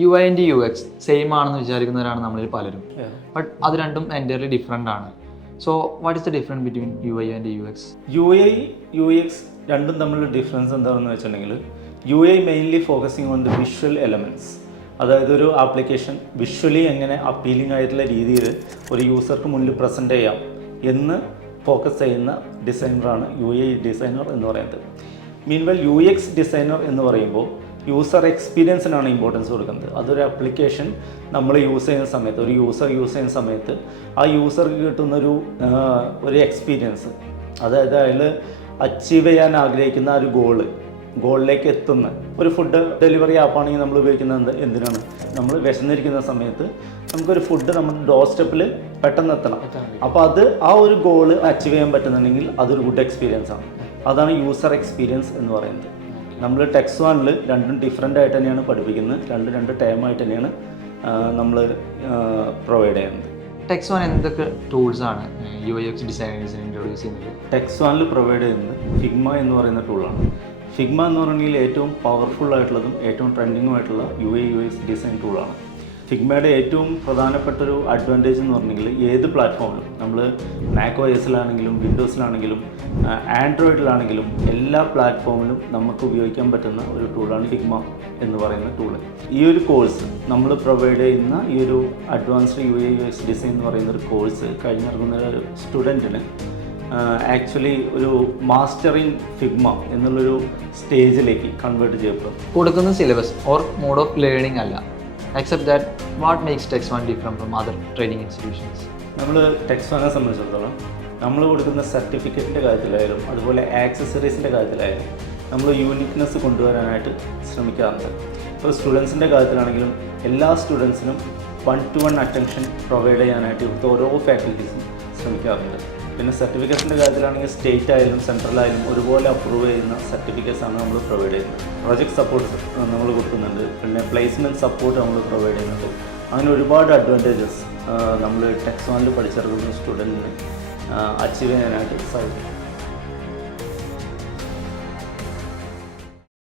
U I and U X same ആണെന്ന് വിചാരിക്കുന്നവരാണ് നമ്മളിൽ പലരും. ബട്ട് അത് രണ്ടും എൻറ്റയർലി ഡിഫറെൻ്റ് ആണ്. So what is the difference between U I and U X? U I U X രണ്ടും തമ്മിലുള്ള ഡിഫറൻസ് എന്താണെന്ന് വെച്ചിട്ടുണ്ടെങ്കിൽ U I mainly focusing on the visual elements. അതായത് ഒരു ആപ്ലിക്കേഷൻ വിഷ്വലി എങ്ങനെ അപ്പീലിംഗ് ആയിട്ടുള്ള രീതിയിൽ ഒരു യൂസർക്ക് മുന്നിൽ പ്രസൻറ്റ് ചെയ്യാം എന്ന് ഫോക്കസ് ചെയ്യുന്ന ഡിസൈനറാണ് യു ഐ ഡിസൈനർ എന്ന് പറയുന്നത്. മീൻവെൽ യു എക്സ് ഡിസൈനർ എന്ന് പറയുമ്പോൾ യൂസർ എക്സ്പീരിയൻസിനാണ് ഇമ്പോർട്ടൻസ് കൊടുക്കുന്നത്. അതൊരു ആപ്ലിക്കേഷൻ നമ്മൾ യൂസ് ചെയ്യുന്ന സമയത്ത്, ഒരു യൂസർ യൂസ് ചെയ്യുന്ന സമയത്ത് ആ യൂസർക്ക് കിട്ടുന്നൊരു ഒരു എക്സ്പീരിയൻസ്, അതായത് അതിൽ അച്ചീവ് ചെയ്യാൻ ആഗ്രഹിക്കുന്ന ഒരു ഗോളിലേക്ക് എത്തുന്ന ഒരു ഫുഡ് ഡെലിവറി ആപ്പാണെങ്കിൽ നമ്മൾ ഉപയോഗിക്കുന്നത് എന്തിനാണ്? നമ്മൾ വിശന്നിരിക്കുന്ന സമയത്ത് നമുക്കൊരു ഫുഡ് നമ്മുടെ ഡോർ സ്റ്റെപ്പിൽ പെട്ടെന്ന് എത്തണം. അപ്പോൾ അത് ആ ഒരു ഗോള് അച്ചീവ് ചെയ്യാൻ പറ്റുന്നുണ്ടെങ്കിൽ അതൊരു ഗുഡ് എക്സ്പീരിയൻസ് ആണ്. അതാണ് യൂസർ എക്സ്പീരിയൻസ് എന്ന് പറയുന്നത്. നമ്മൾ ടെക്സ് വണ്ണിൽ രണ്ടും ഡിഫറെൻ്റ് ആയിട്ട് തന്നെയാണ് പഠിപ്പിക്കുന്നത്. രണ്ട് ടൈമായിട്ട് തന്നെയാണ് നമ്മൾ പ്രൊവൈഡ് ചെയ്യുന്നത്. ടെക്സ് വൺ എന്തൊക്കെ ടൂൾസാണ് യു ഐ എക്സ് ഡിസൈനേഴ്സിന് ഇൻട്രൊഡ്യൂസ് ചെയ്യുന്നത്? ടെക്സ് വണ്ണിൽ പ്രൊവൈഡ് ചെയ്യുന്നത് ഫിഗ്മ എന്ന് പറയുന്ന ടൂളാണ്. ഫിഗ്മ എന്ന് പറഞ്ഞാൽ ഏറ്റവും പവർഫുൾ ആയിട്ടുള്ളതും ഏറ്റവും ട്രെൻഡിങ്ങുമായിട്ടുള്ള U I U X design ടൂളാണ്. ഫിഗ്മയുടെ ഏറ്റവും പ്രധാനപ്പെട്ടൊരു അഡ്വാൻറ്റേജ് എന്ന് പറഞ്ഞെങ്കിൽ ഏത് പ്ലാറ്റ്ഫോമിലും, നമ്മൾ മാക് ഒ എസിലാണെങ്കിലും വിൻഡോസിലാണെങ്കിലും ആൻഡ്രോയിഡിലാണെങ്കിലും എല്ലാ പ്ലാറ്റ്ഫോമിലും നമുക്ക് ഉപയോഗിക്കാൻ പറ്റുന്ന ഒരു ടൂളാണ് ഫിഗ്മ എന്ന് പറയുന്ന ടൂള്. ഈ ഒരു കോഴ്സ് നമ്മൾ പ്രൊവൈഡ് ചെയ്യുന്ന ഈ ഒരു advanced U I U X design എന്ന് പറയുന്ന ഒരു കോഴ്സ് കഴിഞ്ഞിറങ്ങുന്ന ഒരു സ്റ്റുഡൻറ്റിന് ആക്ച്വലി ഒരു മാസ്റ്ററിങ് ഫിഗ്മ എന്നുള്ളൊരു സ്റ്റേജിലേക്ക് കൺവേർട്ട് ചെയ്യപ്പെടും. കൊടുക്കുന്ന syllabus or mode of learning അല്ല, except that what makes Text One different from other training institutions? നമ്മൾ ടെക്സ് വണ്ണിനെ സംബന്ധിച്ചിടത്തോളം നമ്മൾ കൊടുക്കുന്ന സർട്ടിഫിക്കറ്റിൻ്റെ കാര്യത്തിലായാലും അതുപോലെ ആക്സസറീസിൻ്റെ കാര്യത്തിലായാലും നമ്മൾ യൂണിക്നെസ് കൊണ്ടുവരാനായിട്ട് ശ്രമിക്കാറുണ്ട്. ഇപ്പോൾ സ്റ്റുഡൻസിൻ്റെ കാര്യത്തിലാണെങ്കിലും എല്ലാ സ്റ്റുഡൻസിനും 1-to-1 അറ്റൻഷൻ പ്രൊവൈഡ് ചെയ്യാനായിട്ട് ഇവിടുത്തെ ഓരോ ഫാക്കൽറ്റീസും ശ്രമിക്കാറുണ്ട്. പിന്നെ സർട്ടിഫിക്കറ്റ്സിൻ്റെ കാര്യത്തിലാണെങ്കിൽ സ്റ്റേറ്റ് ആയാലും സെൻട്രൽ ആയാലും ഒരുപോലെ അപ്രൂവ് ചെയ്യുന്ന സർട്ടിഫിക്കറ്റ്സാണ് നമ്മൾ പ്രൊവൈഡ് ചെയ്യുന്നത്. പ്രൊജക്ട് സപ്പോർട്ട് നമ്മൾ കൊടുക്കുന്നുണ്ട്. പിന്നെ പ്ലേസ്മെൻറ്റ് സപ്പോർട്ട് നമ്മൾ പ്രൊവൈഡ് ചെയ്യുന്നുണ്ട്. അങ്ങനെ ഒരുപാട് അഡ്വാൻറ്റേജസ് നമ്മൾ ടെക്സ് വണ്ണിൽ പഠിച്ചിറങ്ങുന്ന സ്റ്റുഡൻറ്റിന് അച്ചീവ് ചെയ്യാനായിട്ട് സാധിക്കും.